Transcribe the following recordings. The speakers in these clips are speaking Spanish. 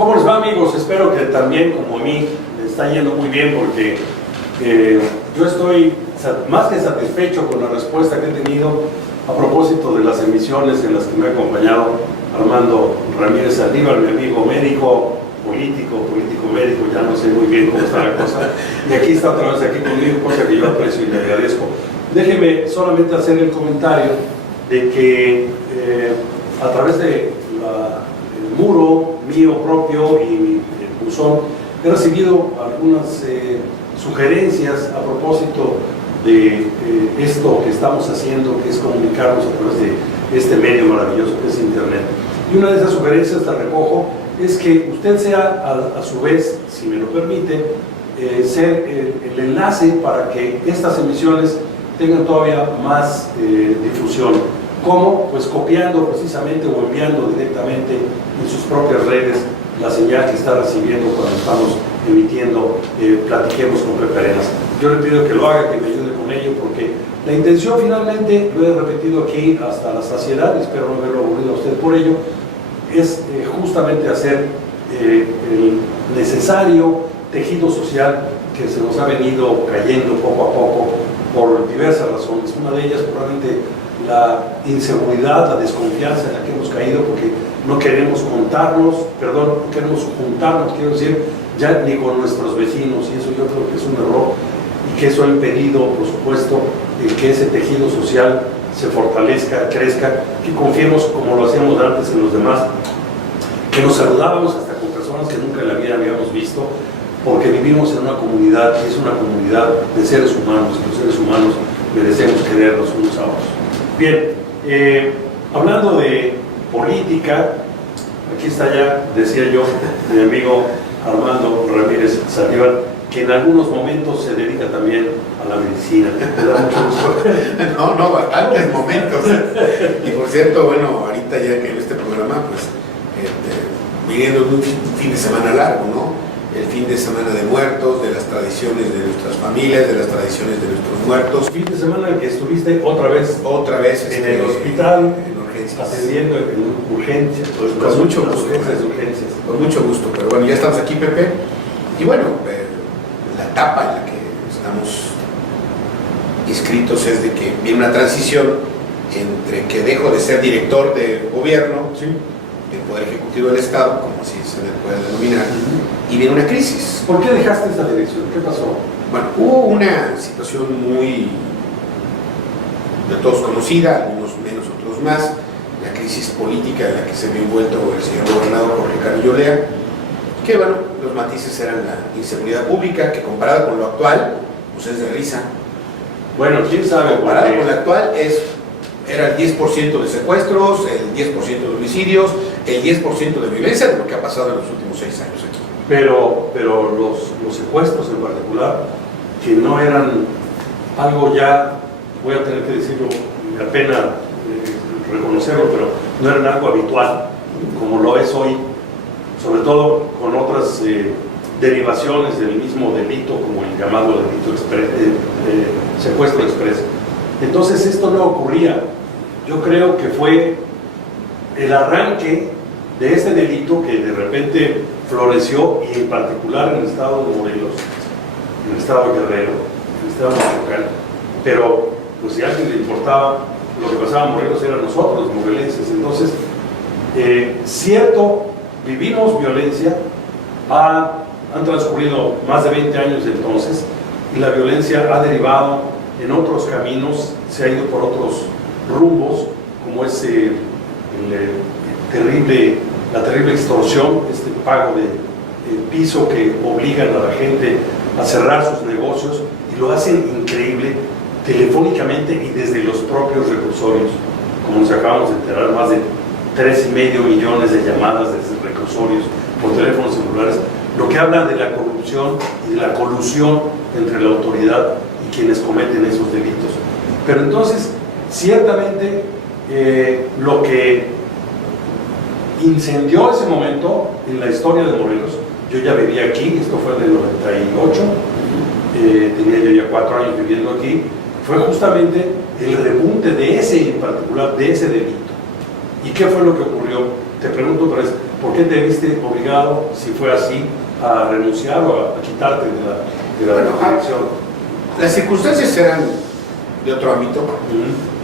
¿Cómo les va, amigos? Espero que también, como a mí, me está yendo muy bien porque yo estoy más que satisfecho con la respuesta que he tenido a propósito de las emisiones en las que me ha acompañado Armando Ramírez Saldívar, mi amigo médico, político médico, ya no sé muy bien cómo está la cosa, y aquí está otra vez aquí conmigo, cosa que yo aprecio y le agradezco. Déjeme solamente hacer el comentario de que a través de el muro mío propio y el buzón he recibido algunas sugerencias a propósito de esto que estamos haciendo, que es comunicarnos a través de este medio maravilloso que es Internet. Y una de esas sugerencias, la recojo, es que usted sea a su vez, si me lo permite, ser el enlace para que estas emisiones tengan todavía más difusión. ¿Cómo? Pues copiando precisamente o enviando directamente en sus propias redes la señal que está recibiendo cuando estamos emitiendo Platiquemos con Pepe Arenas. Yo le pido que lo haga, que me ayude con ello, porque la intención finalmente, lo he repetido aquí hasta la saciedad, espero no haberlo aburrido a usted por ello, es justamente hacer el necesario tejido social que se nos ha venido cayendo poco a poco por diversas razones. Una de ellas probablemente la inseguridad, la desconfianza en la que hemos caído porque no queremos juntarnos, quiero decir, ya ni con nuestros vecinos, y eso yo creo que es un error y que eso ha impedido, por supuesto, que ese tejido social se fortalezca, crezca, que confiemos como lo hacíamos antes en los demás, que nos saludábamos hasta con personas que nunca en la vida habíamos visto, porque vivimos en una comunidad que es una comunidad de seres humanos, y los seres humanos merecemos querernos unos a otros. Bien, hablando de política, aquí está ya, decía yo, mi amigo Armando Ramírez Saldívar, que en algunos momentos se dedica también a la medicina. ¿Te da mucho gusto? No, bastantes momentos. Y por cierto, bueno, ahorita ya que en este programa, pues, viniendo de un fin de semana largo, ¿no? El fin de semana de muertos, de las tradiciones de nuestras familias, de las tradiciones de nuestros muertos. Fin de semana que estuviste otra vez en el hospital, en urgencias, atendiendo en urgencias, pues, con mucho gusto, urgencias. Con mucho gusto, pero bueno, ya estamos aquí, Pepe, y bueno, la etapa en la que estamos inscritos es de que viene una transición entre que dejo de ser director de gobierno, sí, del Poder Ejecutivo del Estado, como así se le puede denominar, y viene una crisis. ¿Por qué dejaste esa dirección? ¿Qué pasó? Bueno, hubo una situación muy de todos conocida, algunos menos, otros más, la crisis política en la que se vio envuelto el señor gobernador Jorge Carrillo Lea, que bueno, los matices eran la inseguridad pública, que comparada con lo actual, pues es de risa. Bueno, quién sabe. Comparada con lo actual era el 10% de secuestros, el 10% de homicidios, el 10% de violencia de lo que ha pasado en los últimos 6 años aquí. Pero los secuestros en particular, que no eran algo ya, voy a tener que decirlo, me apena reconocerlo, pero no eran algo habitual, como lo es hoy, sobre todo con otras derivaciones del mismo delito, como el llamado delito secuestro express. Entonces esto no ocurría. Yo creo que fue el arranque de este delito que de repente floreció, y en particular en el estado de Morelos, en el estado de Guerrero, en el estado de Michoacán, pero pues si a alguien le importaba lo que pasaba en Morelos eran nosotros, los morelenses. Entonces, cierto, vivimos violencia, han transcurrido más de 20 años de entonces, y la violencia ha derivado en otros caminos, se ha ido por otros rumbos, como es la terrible extorsión, este pago de piso que obligan a la gente a cerrar sus negocios, y lo hacen increíble, telefónicamente y desde los propios recursorios. Como nos acabamos de enterar, más de 3,5 millones de llamadas desde recursorios por teléfonos celulares, lo que habla de la corrupción y de la colusión entre la autoridad y quienes cometen esos delitos. Pero entonces, ciertamente, lo que incendió ese momento en la historia de Morelos, yo ya vivía aquí, esto fue en el 98, tenía yo ya 4 años viviendo aquí, fue justamente el repunte de ese en particular, de ese delito. ¿Y qué fue lo que ocurrió? Te pregunto otra vez, ¿por qué te viste obligado obligado, si fue así, a renunciar o a quitarte de la dirección? Las circunstancias eran de otro ámbito,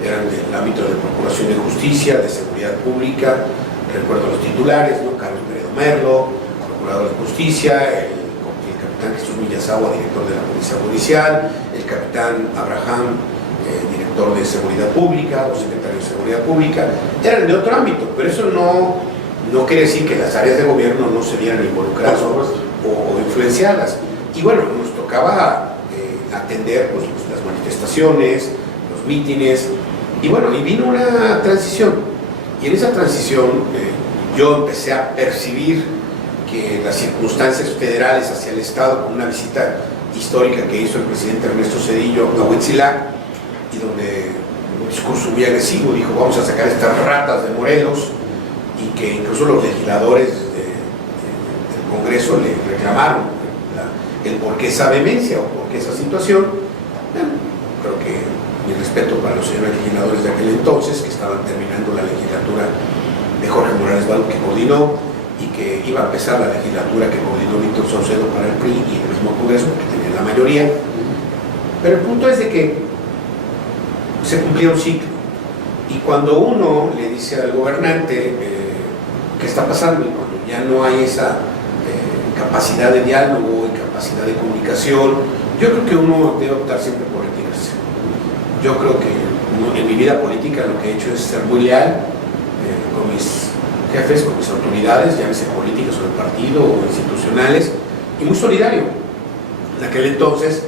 eran del ámbito de Procuración de Justicia, de Seguridad Pública. Recuerdo los titulares, ¿no? Carlos Peredo Merlo, Procurador de Justicia, el capitán Jesús Miyazawa, director de la Policía Judicial, el capitán Abraham, director de Seguridad Pública o secretario de Seguridad Pública. Eran de otro ámbito, pero eso no quiere decir que las áreas de gobierno no se vieran involucradas o influenciadas. Y bueno, nos tocaba atender pues, las manifestaciones, los mítines, y bueno, y vino una transición. Y en esa transición yo empecé a percibir que las circunstancias federales hacia el Estado, con una visita histórica que hizo el presidente Ernesto Zedillo a Huitzilac, y donde un discurso muy agresivo dijo: vamos a sacar estas ratas de Morelos, y que incluso los legisladores del Congreso le reclamaron el por qué esa vehemencia o por qué esa situación. Bueno, creo que mi respeto para los señores legisladores de aquel entonces, que estaban terminando la legislatura de Jorge Morales Barú, que coordinó, y que iba a empezar la legislatura que coordinó Víctor Saucedo para el PRI y el mismo Congreso, porque tenía la mayoría. Pero el punto es de que se cumplía un ciclo, y cuando uno le dice al gobernante qué está pasando, y cuando ya no hay esa capacidad de diálogo y capacidad de comunicación, yo creo que uno debe optar siempre por retirarse. Yo creo que en mi vida política lo que he hecho es ser muy leal con mis jefes, con mis autoridades, llámese políticas o de partido o institucionales, y muy solidario. En aquel entonces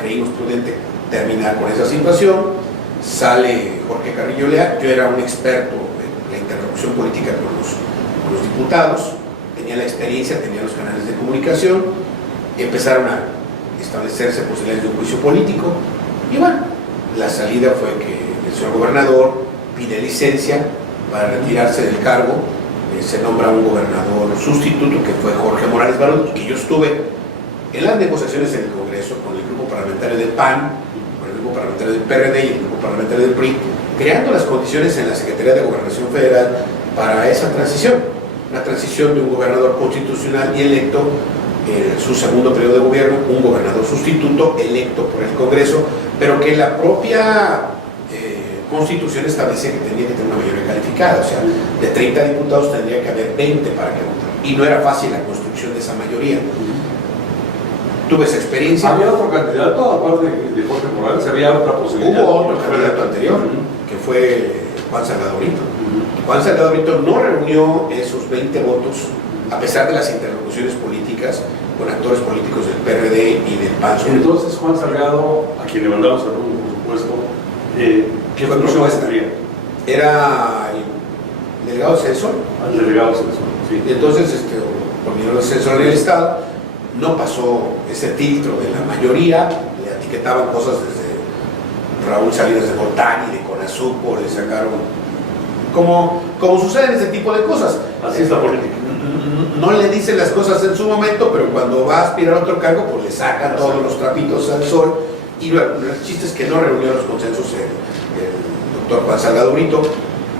creímos prudente terminar con esa situación. Sale Jorge Carrillo Lea, yo era un experto en la interlocución política con los diputados, tenía la experiencia, tenía los canales de comunicación, empezaron a establecerse posibilidades de un juicio político, y bueno, la salida fue que el señor gobernador pide licencia para retirarse del cargo, se nombra un gobernador sustituto que fue Jorge Morales Barú, y que yo estuve en las negociaciones en el Congreso con el grupo parlamentario del PAN, con el grupo parlamentario del PRD y el grupo parlamentario del PRI, creando las condiciones en la Secretaría de Gobernación Federal para esa transición. Una transición de un gobernador constitucional y electo en su segundo periodo de gobierno, un gobernador sustituto electo por el Congreso, pero que la propia Constitución establecía que tenía que tener una mayoría calificada, o sea, de 30 diputados tendría que haber 20 para que votaran, y no era fácil la construcción de esa mayoría. Tuve esa experiencia. ¿Había otro candidato aparte de Jorge Morales? ¿Había otra posibilidad? Hubo otro candidato anterior, que fue Juan Salgado Brito. Juan Salgado Brito no reunió esos 20 votos, a pesar de las interlocuciones políticas con actores políticos del PRD y del PAN. Entonces, Juan Salgado, a quien le mandamos saludos, por supuesto, ¿qué función tendría? Era el delegado de Censor. El delegado de Censor, sí. Y entonces, por nivel de Censor en el Estado, no pasó ese filtro de la mayoría, le etiquetaban cosas desde Raúl Salinas de Gortari, de Conasupo, le sacaron, como sucede en ese tipo de cosas. Así es la política. No le dicen las cosas en su momento, pero cuando va a aspirar a otro cargo, pues le sacan todos los trapitos al sol. Y bueno, el chiste es que no reunió los consensos el doctor Juan Salgado Brito.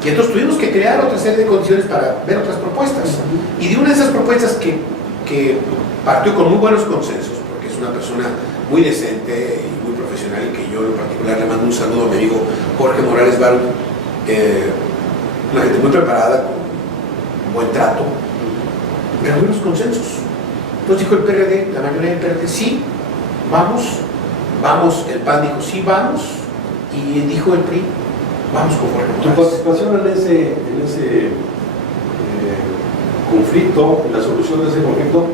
Y entonces tuvimos que crear otra serie de condiciones para ver otras propuestas. Y de una de esas propuestas que partió con muy buenos consensos, porque es una persona muy decente y muy profesional, y que yo en particular le mando un saludo a mi amigo Jorge Morales Barú, una gente muy preparada, con buen trato, pero buenos consensos. Entonces dijo el PRD, la mayoría del PRD, sí, vamos, el PAN dijo, sí, vamos, y dijo el PRI, vamos con Jorge Morales. Tu participación en ese conflicto, en la solución de ese conflicto,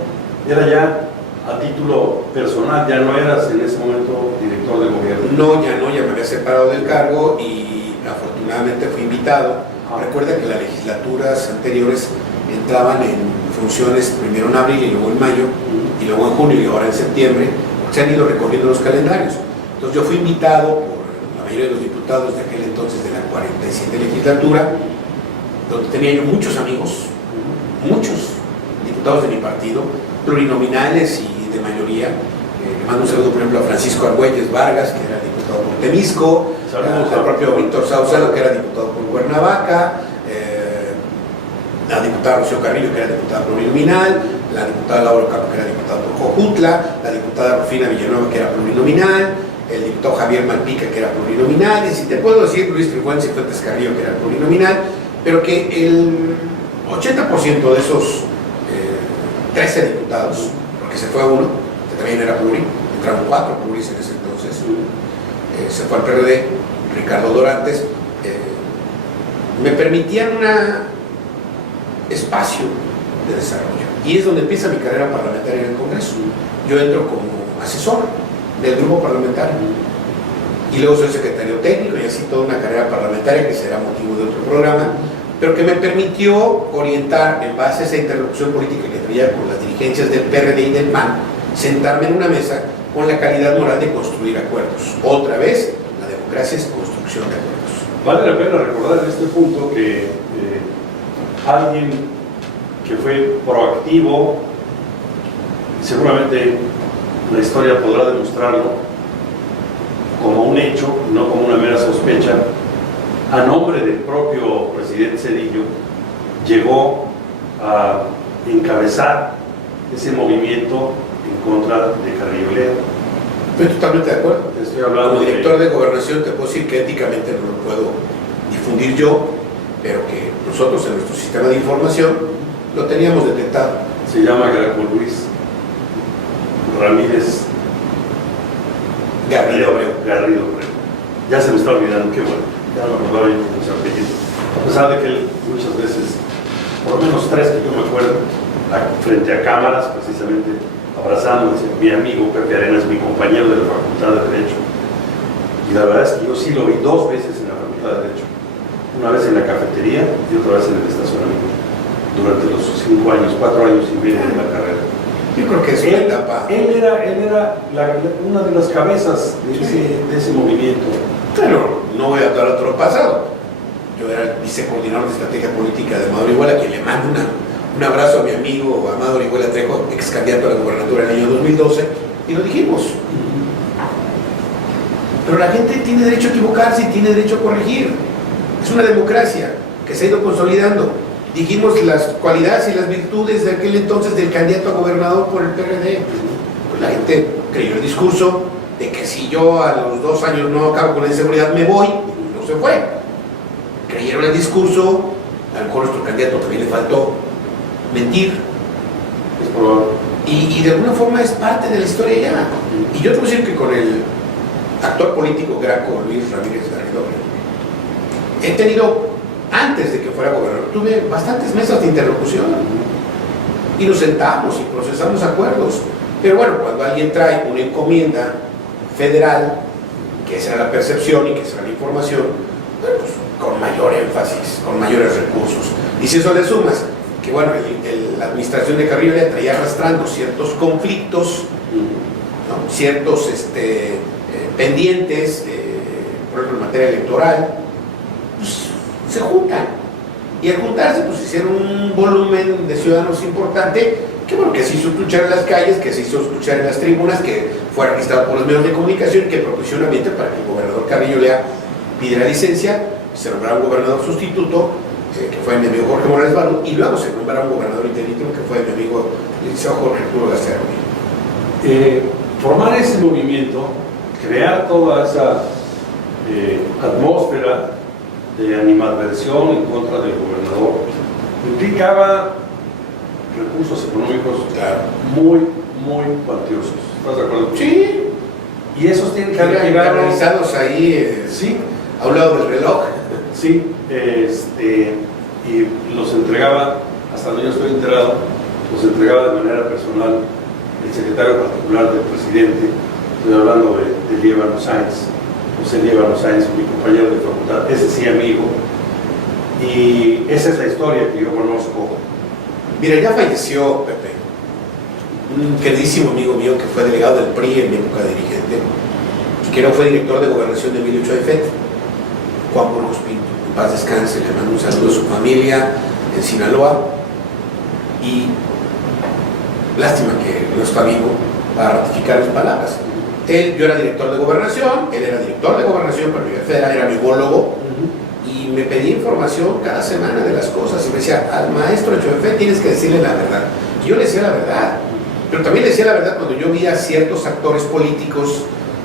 era ya a título personal, ya no eras en ese momento director del gobierno. No, ya me había separado del cargo, y afortunadamente fui invitado. Recuerda que las legislaturas anteriores entraban en funciones primero en abril y luego en mayo, y luego en junio y ahora en septiembre, porque se han ido recorriendo los calendarios. Entonces yo fui invitado por la mayoría de los diputados de aquel entonces de la 47 legislatura, donde tenía yo muchos amigos, muchos diputados de mi partido, plurinominales y de mayoría. Le mando un saludo, por ejemplo, a Francisco Argüelles Vargas, que era diputado por Temisco, al propio Víctor Saucedo, que era diputado por Cuernavaca, la diputada Rocío Carrillo, que era diputada plurinominal, la diputada Laura Capo, que era diputada por Jojutla, la diputada Rufina Villanueva, que era plurinominal, el diputado Javier Malpica, que era plurinominal, y si te puedo decir Luis Trifón Cifuentes Carrillo, que era plurinominal, pero que el 80% de esos 13 diputados, porque se fue uno, que también era pluri, entraron 4 pluris en ese entonces, se fue al PRD, Ricardo Dorantes, me permitían un espacio de desarrollo. Y es donde empieza mi carrera parlamentaria en el Congreso. Yo entro como asesor del grupo parlamentario y luego soy secretario técnico y así toda una carrera parlamentaria que será motivo de otro programa, pero que me permitió orientar en base a esa interlocución política que traía con las dirigencias del PRD y del PAN, sentarme en una mesa con la calidad moral de construir acuerdos. Otra vez, la democracia es construcción de acuerdos. Vale la pena recordar en este punto que alguien que fue proactivo, seguramente la historia podrá demostrarlo como un hecho, no como una mera sospecha, a nombre del propio presidente Zedillo, llegó a encabezar ese movimiento en contra de Carrillo Lea. Estoy totalmente de acuerdo. Estoy hablando como director de gobernación te puedo decir que éticamente no lo puedo difundir yo, pero que nosotros en nuestro sistema de información lo teníamos detectado. Se llama Luis Ramírez Garrido. Ya se me está olvidando, qué bueno. Ya lo recordaba yo con su apellido. A pesar de que él muchas veces, por lo menos 3 que yo me acuerdo, frente a cámaras, precisamente, abrazando, decía, mi amigo Pepe Arenas, mi compañero de la Facultad de Derecho. Y la verdad es que yo sí lo vi 2 veces en la Facultad de Derecho. Una vez en la cafetería y otra vez en el estacionamiento. Durante los 5 años, 4 años y medio de la carrera. Yo creo que es una etapa. Él era una de las cabezas de ese movimiento. Pero no voy a hablar otro pasado. Yo era el vicecoordinador de estrategia política de Amador Iguala, que le mando un abrazo a mi amigo Amador Iguala Trejo, ex candidato a la gobernatura en el año 2012, y lo dijimos. Pero la gente tiene derecho a equivocarse y tiene derecho a corregir. Es una democracia que se ha ido consolidando. Dijimos las cualidades y las virtudes de aquel entonces del candidato a gobernador por el PRD. Pues la gente creyó el discurso de que si yo a los 2 años no acabo con la inseguridad me voy, y no se fue. Creyeron el discurso, a lo mejor nuestro candidato también le faltó mentir. Es probable. Y de alguna forma es parte de la historia ya. Y yo te voy a decir que con el actor político Graco Luis Ramírez Garrido, he tenido, antes de que fuera gobernador, tuve bastantes mesas de interlocución y nos sentamos y procesamos acuerdos. Pero bueno, cuando alguien trae una encomienda federal, que esa era la percepción y que esa era la información, bueno, pues con mayor énfasis, con mayores recursos. Y si eso le sumas que bueno, la administración de Carrillo le traía arrastrando ciertos conflictos, ¿no? Ciertos pendientes, por ejemplo en materia electoral, pues se juntan. Y al juntarse, pues hicieron un volumen de ciudadanos importante, que bueno, que se hizo escuchar en las calles, que se hizo escuchar en las tribunas, que fue registrado por los medios de comunicación, que propició un ambiente para que el gobernador Carrillo Lea pidiera licencia, se nombrara un gobernador sustituto, que fue mi amigo Jorge Morales Barú, y luego se nombrara un gobernador interino, que fue mi amigo el licenciado Jorge Arturo García Rovira. Formar ese movimiento, crear toda esa atmósfera de animadversión en contra del gobernador, implicaba recursos económicos muy, muy cuantiosos. ¿Estás de acuerdo? Sí. Y esos tienen que Están llegar organizados ahí, sí, a un lado del reloj. sí, y los entregaba, hasta donde yo estoy enterado, los entregaba de manera personal el secretario particular del presidente. Estoy hablando de Líbano Sáenz, José Líbano Sáenz, mi compañero de facultad, ese sí amigo, y esa es la historia que yo conozco. Mira, ya falleció Pepe, un queridísimo amigo mío que fue delegado del PRI en mi época de dirigente y que no fue director de gobernación de Emilio Ochoa y Fett, Juan Burgos Pinto. En paz descanse, le mando un saludo a su familia en Sinaloa y lástima que no está vivo para ratificar mis palabras. Yo era director de gobernación, él era director de gobernación, pero a nivel federal era biólogo, y y me pedía información cada semana de las cosas y me decía, al maestro Choefet tienes que decirle la verdad. Y yo le decía la verdad, pero también le decía la verdad cuando yo vi a ciertos actores políticos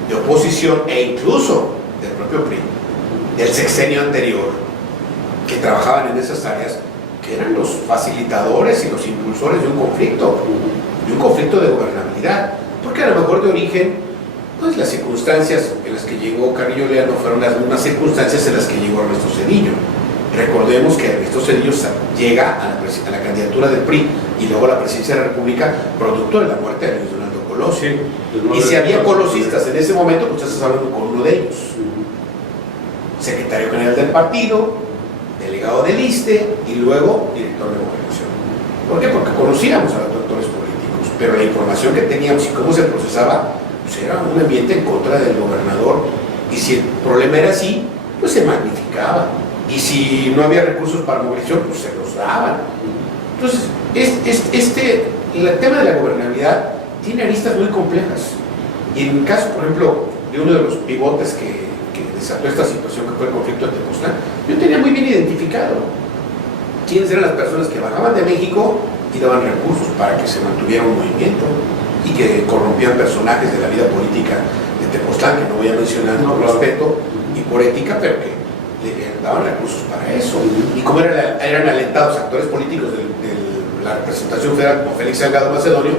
de oposición e incluso del propio PRI, del sexenio anterior, que trabajaban en esas áreas, que eran los facilitadores y los impulsores de un conflicto de gobernabilidad, porque a lo mejor de origen, pues las circunstancias en las que llegó Carrillo Olea no fueron las mismas circunstancias en las que llegó Ernesto Zedillo. Recordemos que Ernesto Zedillo llega a la candidatura del PRI y luego a la presidencia de la República producto de la muerte de Luis Donaldo Colosio. Y si había colosistas en ese momento, pues estás hablando con uno de ellos. Secretario general del partido, delegado del ISSSTE y luego director de gobernación. ¿Por qué? Porque conocíamos a los actores políticos, pero la información que teníamos y cómo se procesaba, pues era un ambiente en contra del gobernador, y si el problema era así, pues se magnificaba, y si no había recursos para movilización, pues se los daban. Entonces, el tema de la gobernabilidad tiene aristas muy complejas, y en el caso, por ejemplo, de uno de los pivotes que desató esta situación, que fue el conflicto de Tepoztlán, yo tenía muy bien identificado quiénes eran las personas que bajaban de México y daban recursos para que se mantuviera un movimiento, y que corrompían personajes de la vida política de Tepoztlán, que no voy a mencionar por respeto y por ética, pero que le daban recursos para eso. Y como eran alentados actores políticos de la representación federal, como Félix Salgado Macedonio,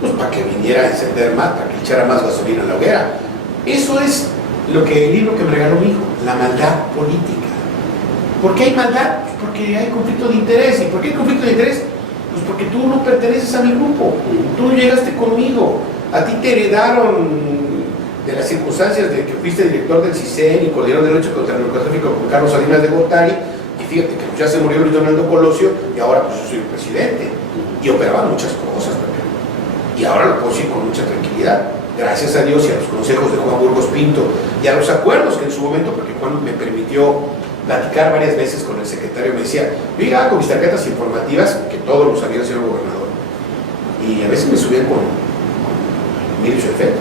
pues para que viniera a encender más, para que echara más gasolina en la hoguera. Eso es el libro que me regaló mi hijo, La maldad política. ¿Por qué hay maldad? Pues porque hay conflicto de interés. ¿Y por qué hay conflicto de interés? Pues porque tú no perteneces a mi grupo, tú no llegaste conmigo, a ti te heredaron de las circunstancias de que fuiste director del CISEN y coordinador de lucha contra el narcotráfico con Carlos Salinas de Gortari, y fíjate que ya se murió Luis Donaldo Colosio y ahora pues yo soy el presidente, y operaban muchas cosas, y ahora lo puedo decir con mucha tranquilidad, gracias a Dios y a los consejos de Juan Burgos Pinto y a los acuerdos que en su momento, porque Juan me permitió platicar varias veces con el secretario, me decía, yo llegaba con mis tarjetas informativas, que todos lo sabía el señor gobernador, y a veces me subían con Emilio Choefet.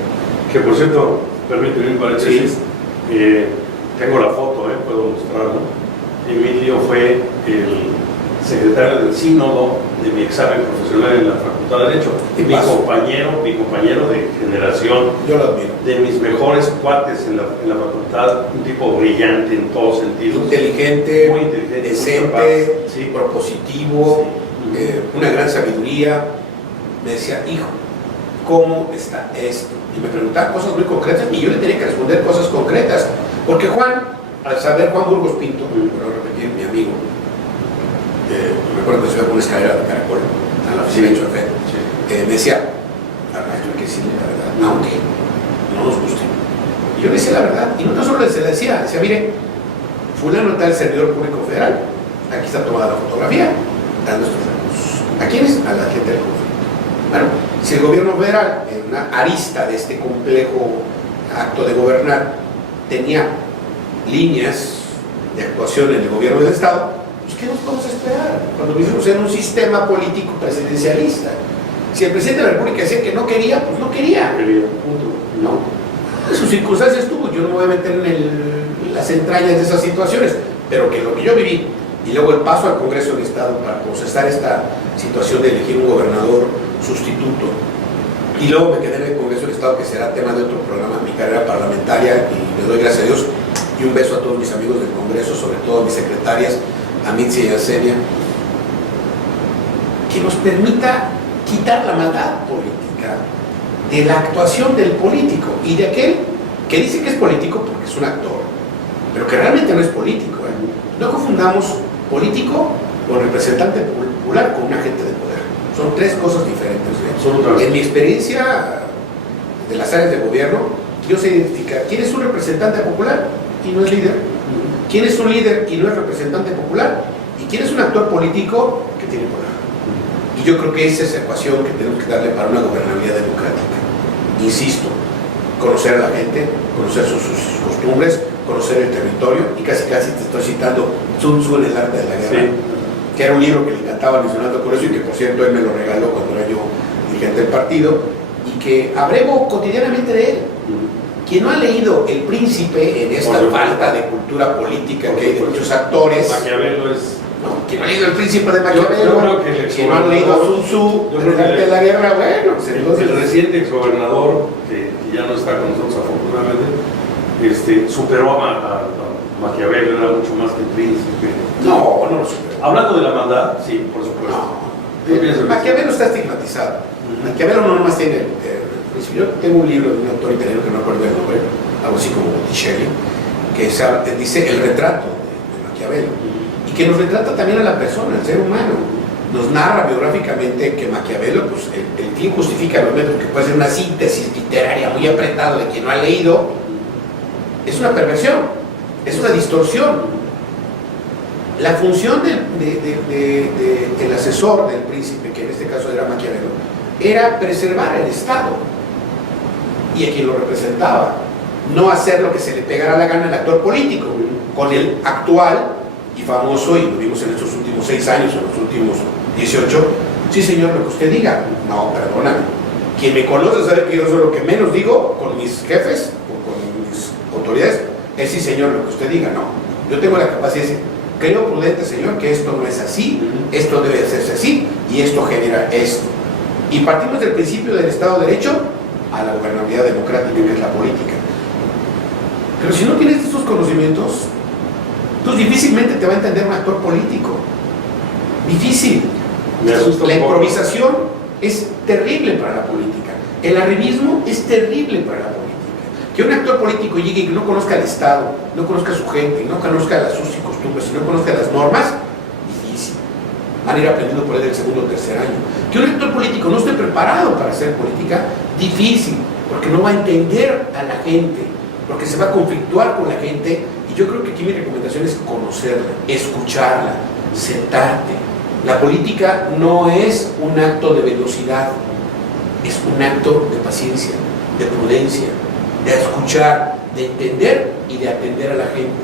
Que por cierto, permíteme un paréntesis, Sí. Tengo la foto, puedo mostrarlo. Emilio fue el secretario del sínodo de mi examen profesional en la Facultad de Derecho, mi compañero de generación, yo lo admiro, de mis mejores cuates en la facultad, un tipo brillante en todos sentidos, inteligente, muy inteligente, decente, sí, propositivo, sí. Una gran sabiduría. Me decía, hijo, ¿cómo está esto? Y me preguntaba cosas muy concretas y yo le tenía que responder cosas concretas, porque Juan, al saber, Juan Burgos Pinto, lo repetir, mi amigo, me acuerdo que se iba con una escalera de caracol a la oficina de Choefet, me decía, al maestro hay que decirle la verdad, aunque no nos guste. Y yo le decía la verdad, y no solo se le decía, mire, fulano tal servidor público federal, aquí está tomada la fotografía, dando estos recursos. ¿A quiénes? A la gente del conflicto. Bueno, si el gobierno federal, en una arista de este complejo acto de gobernar, tenía líneas de actuación en el gobierno del Estado, pues ¿qué nos podemos esperar cuando vivimos en un sistema político presidencialista? Si el presidente de la República decía que no quería, pues no quería. ¿No? En sus circunstancias tuvo, yo no me voy a meter en las entrañas de esas situaciones, pero que lo que yo viví, y luego el paso al Congreso del Estado para procesar esta situación de elegir un gobernador sustituto, y luego me quedé en el Congreso del Estado, que será tema de otro programa, mi carrera parlamentaria, y le doy gracias a Dios y un beso a todos mis amigos del Congreso, sobre todo a mis secretarias, a Mitzi y a Senia, que nos permita quitar la maldad política de la actuación del político y de aquel que dice que es político porque es un actor, pero que realmente no es político. No confundamos político con representante popular con un agente de poder. Son tres cosas diferentes. En mi experiencia de las áreas de gobierno, yo sé identificar quién es un representante popular y no es líder, quién es un líder y no es representante popular, y quién es un actor político que tiene poder. Y yo creo que esa es la ecuación que tenemos que darle para una gobernabilidad democrática. Insisto, conocer a la gente, conocer sus costumbres, conocer el territorio, y casi te estoy citando Sun Tzu en el arte de la guerra, que era un libro que le encantaba Luis Donaldo Colosio, y que por cierto él me lo regaló cuando era yo dirigente del partido, y que abrevo cotidianamente de él. Quien no ha leído El Príncipe en esta falta de cultura política que hay de muchos actores, Maquiavelo es... ¿no? Quien no ha leído El Príncipe de Maquiavelo, yo creo que quien no ha leído Sun Tzu, El arte de la guerra, bueno, pues entonces... El reciente exgobernador, que ya no está con nosotros afortunadamente, superó a Maquiavelo, era mucho más que El Príncipe. No lo superó. Hablando de la maldad, sí, por supuesto. No. Maquiavelo está estigmatizado. Maquiavelo no nomás tiene... yo tengo un libro de un autor italiano que no recuerdo el nombre, algo así como Botticelli, que dice el retrato de Maquiavelo, y que nos retrata también a la persona, al ser humano. Nos narra biográficamente que Maquiavelo, pues el fin justifica los medios, que puede ser una síntesis literaria muy apretada de quien no ha leído, es una perversión, es una distorsión. La función del asesor del príncipe, que en este caso era Maquiavelo, era preservar el Estado y a quien lo representaba, no hacer lo que se le pegara la gana al actor político, con el actual y famoso, y lo vimos en estos últimos 6 años, en los últimos 18, sí señor, lo que usted diga. No, perdóname, quien me conoce sabe que yo soy lo que menos digo con mis jefes o con mis autoridades, es sí señor, lo que usted diga. No, yo tengo la capacidad de decir, creo prudente señor que esto no es así, esto debe hacerse así y esto genera esto. Y partimos del principio del Estado de Derecho a la gobernabilidad democrática, que es la política. Pero si no tienes estos conocimientos, tú difícilmente te va a entender un actor político. Difícil. La improvisación es terrible para la política. El arribismo es terrible para la política. Que un actor político llegue y no conozca el Estado, no conozca a su gente, no conozca las sus y costumbres, no conozca las normas, difícil. Van a ir aprendiendo por él del segundo o tercer año. Que un actor político no esté preparado para hacer política, difícil, porque no va a entender a la gente, porque se va a conflictuar con la gente. Y yo creo que aquí mi recomendación es conocerla, escucharla, sentarte. La política no es un acto de velocidad, es un acto de paciencia, de prudencia, de escuchar, de entender y de atender a la gente.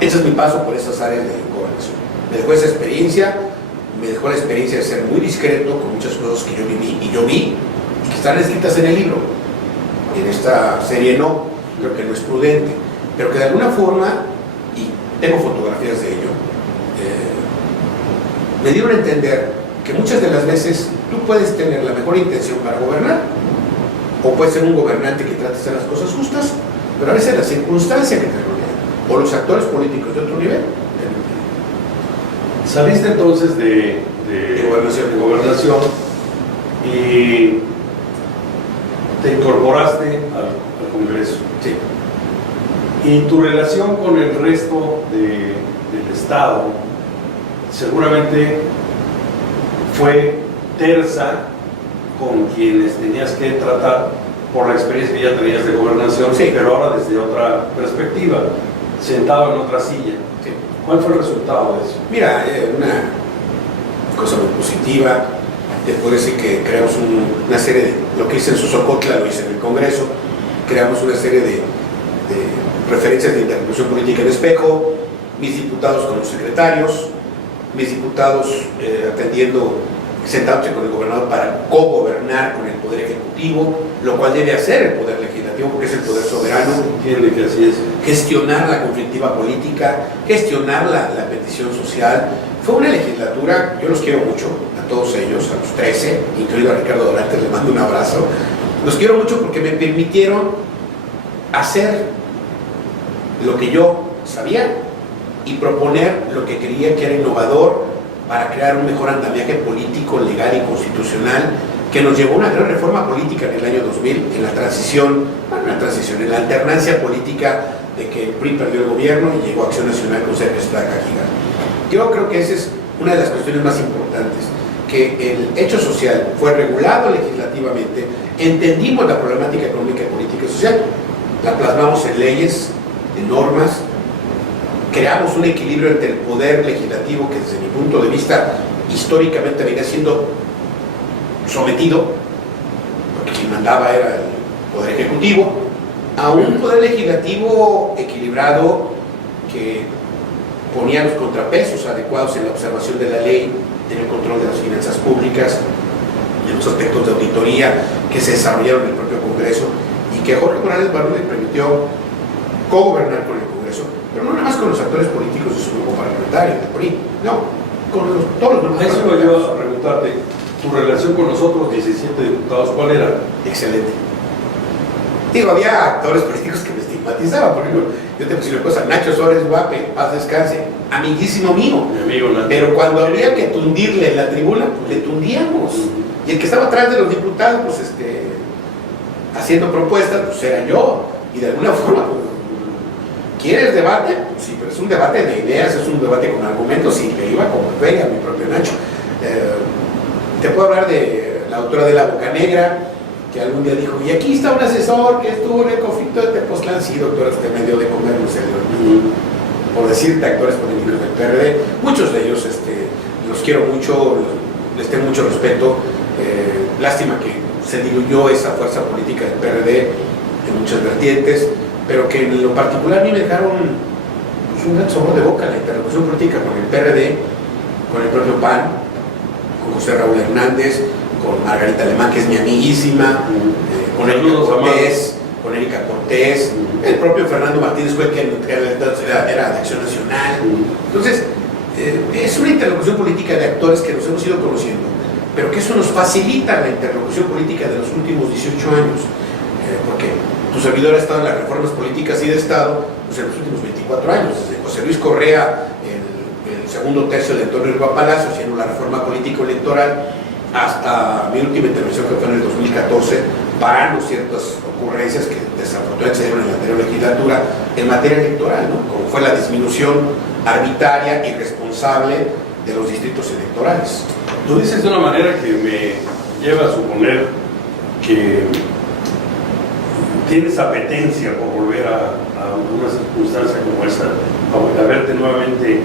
Ese es mi paso por esas áreas de gobernación. Me dejó esa experiencia, me dejó la experiencia de ser muy discreto con muchas cosas que yo viví y que están escritas en el libro. En esta serie no, creo que no es prudente, pero que de alguna forma, y tengo fotografías de ello, me dieron a entender que muchas de las veces tú puedes tener la mejor intención para gobernar, o puedes ser un gobernante que trata de hacer las cosas justas, pero a veces la circunstancia que te rodea, o los actores políticos de otro nivel. Saliste entonces de gobernación y te incorporaste al Congreso. Sí. Y tu relación con el resto del Estado seguramente fue tersa con quienes tenías que tratar por la experiencia que ya tenías de gobernación, sí, pero ahora desde otra perspectiva, sentado en otra silla. Sí. ¿Cuál fue el resultado de eso? Mira, una cosa muy positiva. Te puedo decir que creamos una serie de, lo que hice en Sosocotla lo hice en el Congreso, creamos una serie de referencias de interlocución política en espejo, mis diputados con los secretarios, mis diputados atendiendo, sentándose con el gobernador para co-gobernar con el Poder Ejecutivo, lo cual debe hacer el Poder Legislativo porque es el poder soberano. Entiende que así es. Gestionar la conflictiva política, gestionar la petición social. Fue una legislatura, yo los quiero mucho, a todos ellos, a los 13, incluido a Ricardo Dorantes, le mando un abrazo. Los quiero mucho porque me permitieron hacer lo que yo sabía y proponer lo que creía que era innovador para crear un mejor andamiaje político, legal y constitucional que nos llevó a una gran reforma política en el año 2000, en la transición, en la alternancia política de que el PRI perdió el gobierno y llegó Acción Nacional con Sergio Estrada Cajigal. Yo creo que esa es una de las cuestiones más importantes, que el hecho social fue regulado legislativamente, entendimos la problemática económica, política y social, la plasmamos en leyes, en normas, creamos un equilibrio entre el poder legislativo que desde mi punto de vista históricamente venía siendo sometido, porque quien mandaba era el poder ejecutivo, a un poder legislativo equilibrado que ponía los contrapesos adecuados en la observación de la ley, en el control de las finanzas públicas, en los aspectos de auditoría que se desarrollaron en el propio Congreso y que a Jorge Morales Barú le permitió co-gobernar con el Congreso, pero no nada más con los actores políticos de su grupo parlamentario, de PRI, no, con todos los grupos. A eso lo llevo a preguntarte, tu relación con los otros 17 diputados, ¿cuál era? Excelente. Digo, había actores políticos que me estigmatizaban, por ejemplo, yo te puse una cosa, Nacho Suárez Guape, paz descanse, amiguísimo mío. Mi amigo Nacho. Pero cuando había que tundirle en la tribuna, pues le tundíamos. Y el que estaba atrás de los diputados, pues haciendo propuestas, pues era yo. Y de alguna forma, pues, ¿quieres debate? Pues sí, pero es un debate de ideas, es un debate con argumentos, y le iba como feria a mi propio Nacho. Te puedo hablar de la autora de La Boca Negra, que algún día dijo, y aquí está un asesor que estuvo en el conflicto de Tepoztlán. Sí, doctora, usted me dio de comer, no sé, por decirte, actores políticos del PRD, muchos de ellos los quiero mucho, les tengo mucho respeto. Lástima que se diluyó esa fuerza política del PRD en muchas vertientes, pero que en lo particular a mí me dejaron pues, un gran sabor de boca la interlocución política con el PRD, con el propio PAN, con José Raúl Hernández, con Margarita Alemán, que es mi amiguísima, con Erika Cortés, con Erika Cortés, el propio Fernando Martínez Cue, que era de Acción Nacional. Entonces, es una interlocución política de actores que nos hemos ido conociendo, pero que eso nos facilita la interlocución política de los últimos 18 años, porque tu servidor ha estado en las reformas políticas y de Estado pues, en los últimos 24 años, desde José Luis Correa, el segundo tercio de Antonio Rivera Palacio, haciendo la reforma político-electoral, hasta mi última intervención, que fue en el 2014, parando ciertas ocurrencias que desafortunadamente se dieron en la anterior legislatura en materia electoral, ¿no? Como fue la disminución arbitraria y irresponsable de los distritos electorales. Tú dices de una manera que me lleva a suponer que tienes apetencia por volver a una circunstancia como esta, a verte nuevamente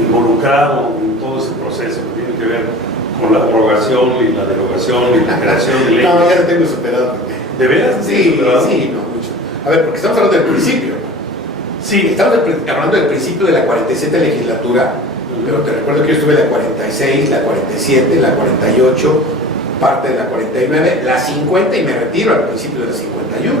involucrado en todo ese proceso que tiene que ver con la aprobación y la derogación y la creación de leyes. No, ya lo tengo superado. ¿De veras? Sí, sí, no mucho. A ver, porque estamos hablando del principio. Sí, estamos hablando del principio de la 47 legislatura, pero te recuerdo que yo estuve en la 46, la 47, la 48, parte de la 49, la 50 y me retiro al principio de la 51.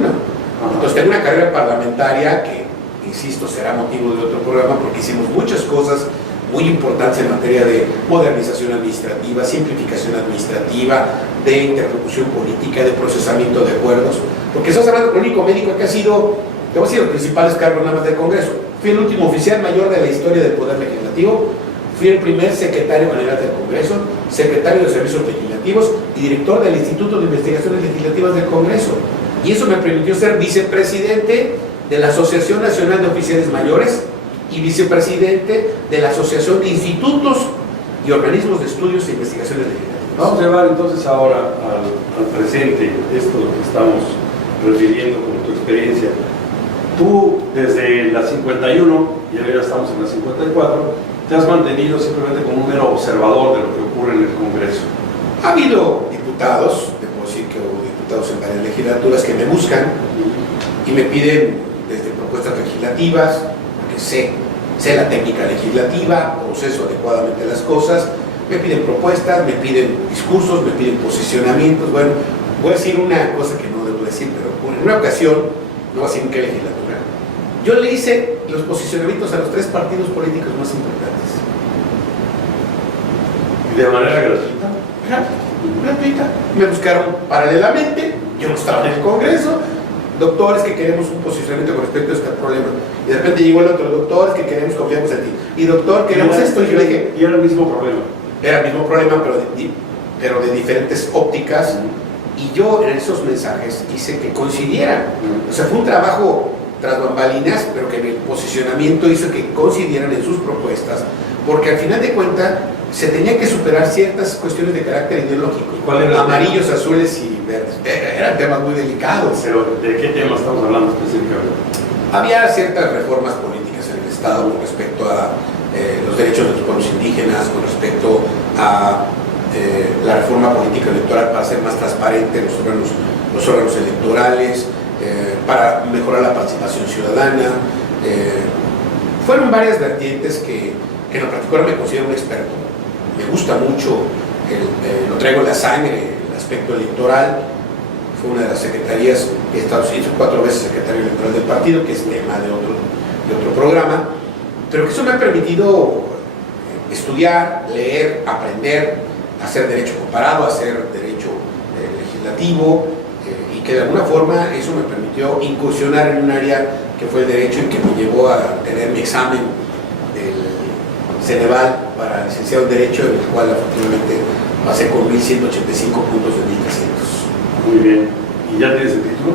Entonces tengo una carrera parlamentaria que, insisto, será motivo de otro programa porque hicimos muchas cosas muy importantes en materia de modernización administrativa, simplificación administrativa, de interlocución política, de procesamiento de acuerdos, porque estamos hablando con el único médico que ha sido, te voy a decir, los principales cargos nada más del Congreso. Fui el último oficial mayor de la historia del Poder Legislativo, fui el primer secretario general del Congreso, secretario de Servicios Legislativos y director del Instituto de Investigaciones Legislativas del Congreso. Y eso me permitió ser vicepresidente de la Asociación Nacional de Oficiales Mayores y vicepresidente de la Asociación de Institutos y Organismos de Estudios e Investigaciones Legislativas. Vamos a llevar entonces ahora al presente, esto que estamos refiriendo con tu experiencia. Tú desde la 51, y ahora ya estamos en la 54, te has mantenido simplemente como un mero observador de lo que ocurre en el Congreso. Ha habido diputados, debo decir que hubo diputados en varias legislaturas que me buscan y me piden desde propuestas legislativas, porque sé la técnica legislativa, proceso adecuadamente las cosas, me piden propuestas, me piden discursos, me piden posicionamientos. Bueno, voy a decir una cosa que no debo decir, pero en una ocasión, no voy a decir en qué legislatura, yo le hice los posicionamientos a los 3 partidos políticos más importantes. ¿Y de manera gratuita? Gratuita. Me buscaron paralelamente, yo no estaba en el Congreso, doctores que queremos un posicionamiento con respecto a este problema. Y de repente llegó el otro, doctores que queremos, confiamos en ti. Y doctor, queremos esto. Y yo le dije, y era el mismo problema. Era el mismo problema, pero de diferentes ópticas. Y yo en esos mensajes hice que coincidieran. O sea, fue un trabajo tras bambalinas, pero que en el posicionamiento hizo que coincidieran en sus propuestas, porque al final de cuentas se tenía que superar ciertas cuestiones de carácter ideológico. ¿Cuál era? Amarillos, azules y verdes. Eran temas muy delicados. Pero ¿de qué tema estamos hablando específicamente? Había ciertas reformas políticas en el Estado con respecto a los derechos de los pueblos indígenas, con respecto a la reforma política electoral para hacer más transparente los órganos electorales, para mejorar la participación ciudadana. Fueron varias vertientes que en lo particular me considero un experto. Me gusta mucho, lo traigo en la sangre, el aspecto electoral. fue una de las secretarías, he estado 4 veces secretario electoral del partido, que es tema de otro programa, pero que eso me ha permitido estudiar, leer, aprender, hacer derecho comparado, hacer derecho legislativo, y que de alguna forma eso me permitió incursionar en un área que fue el derecho y que me llevó a tener mi examen del Ceneval para licenciado en Derecho, en el cual afortunadamente pasé con 1185 puntos de 1300. Muy bien. ¿Y ya tienes el título?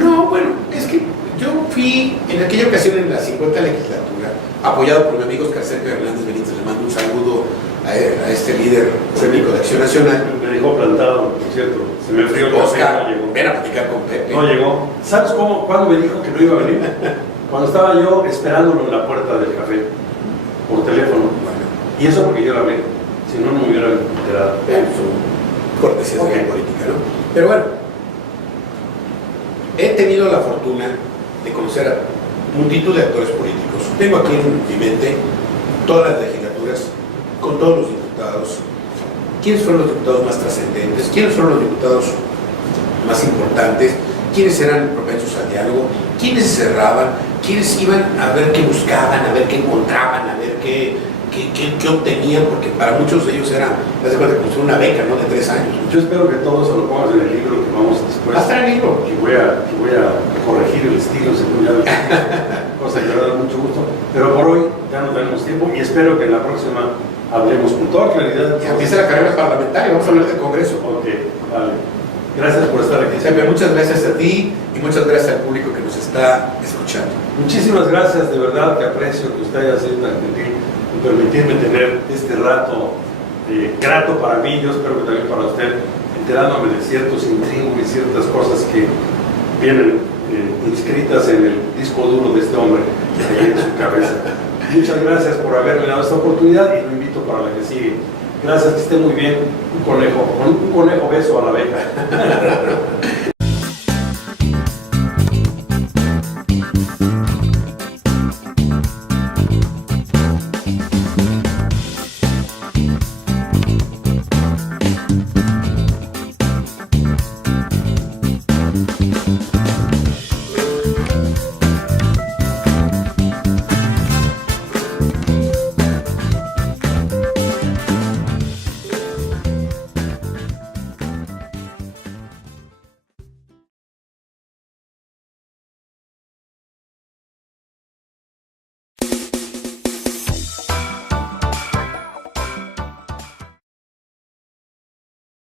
No, bueno, es que yo fui en aquella ocasión en la 50 legislatura, apoyado por mi amigo Oscar Sergio Hernández Benítez. Le mando un saludo a este líder político de Acción Nacional. Me dejó plantado, por cierto. Se me enfrió el café, Oscar, no llegó. ven a platicar con Pepe. No llegó. ¿Sabes cuándo me dijo que no iba a venir? Cuando estaba yo esperándolo en la puerta del café, por teléfono. Bueno, Y eso porque yo la hablé. Si no, no me hubiera enterado. son cortesías de Ok. la política, ¿no? Pero bueno, he tenido la fortuna de conocer a multitud de actores políticos. Tengo aquí en mi mente todas las legislaturas, con todos los diputados. ¿Quiénes fueron los diputados más trascendentes? ¿Quiénes fueron los diputados más importantes? ¿Quiénes eran propensos al diálogo? ¿Quiénes se cerraban? ¿Quiénes iban a ver qué buscaban, a ver qué encontraban, a ver qué obtenían? Porque para muchos de ellos era, haz de cuenta, como una beca, ¿no?, de 3 años. Yo espero que todo eso lo pongas en el libro que vamos después. Va a estar en el libro. Que voy a corregir el estilo, según ya cosa que me da mucho gusto. Pero por hoy ya no tenemos tiempo y espero que en la próxima hablemos con toda claridad. Ya empieza la carrera parlamentaria, vamos a hablar del Congreso. Ok, vale. Gracias por estar aquí. Pepe, muchas gracias a ti y muchas gracias al público que nos está escuchando. Muchísimas gracias, de verdad que aprecio que usted haya sido tan gentil en permitirme tener este rato grato para mí, yo espero que también para usted, enterándome de ciertos intrigos y ciertas cosas que vienen inscritas en el disco duro de este hombre, ahí en su cabeza. Muchas gracias por haberme dado esta oportunidad y lo invito para la que sigue. Gracias, que esté muy bien. Un conejo beso a la abeja.